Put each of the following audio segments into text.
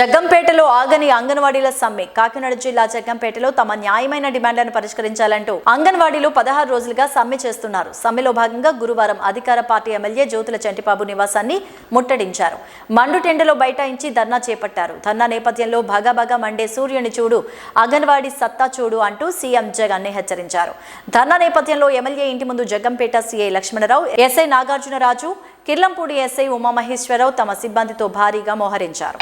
జగ్గంపేటలో ఆగని అంగన్వాడీల సమ్మె. కాకినాడ జిల్లా జగ్గంపేటలో తమ న్యాయమైన డిమాండ్లను పరిష్కరించాలంటూ అంగన్వాడీలు 16 రోజులుగా సమ్మె చేస్తున్నారు. సమ్మెలో భాగంగా గురువారం అధికార పార్టీ ఎమ్మెల్యే జ్యోతుల చంటిబాబు నివాసాన్ని ముట్టడించారు. మండుటెండలో బైఠాయించి ధర్నా చేపట్టారు. ధర్నా నేపథ్యంలో భగభగ మండే సూర్యుని చూడు, అంగన్వాడీ సత్తా చూడు అంటూ సీఎం జగన్ హెచ్చరించారు. ధర్నా నేపథ్యంలో ఎమ్మెల్యే ఇంటి ముందు Jaggampeta CI Lakshmanarao, SI Nagarjunaraju, Kirlampudi SI Umamaheswararao తమ సిబ్బందితో భారీగా మోహరించారు.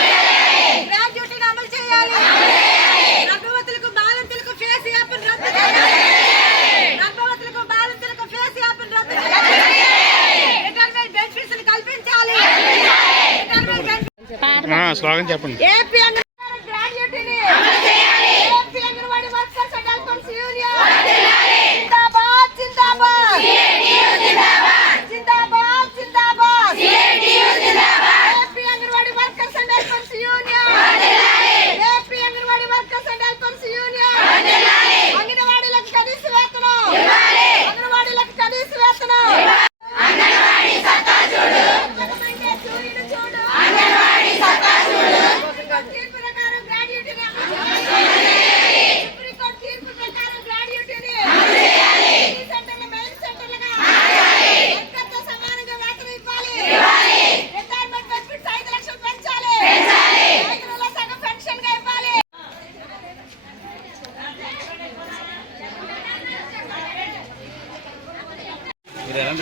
స్లోగన్ చెప్పండి. ఇదేనా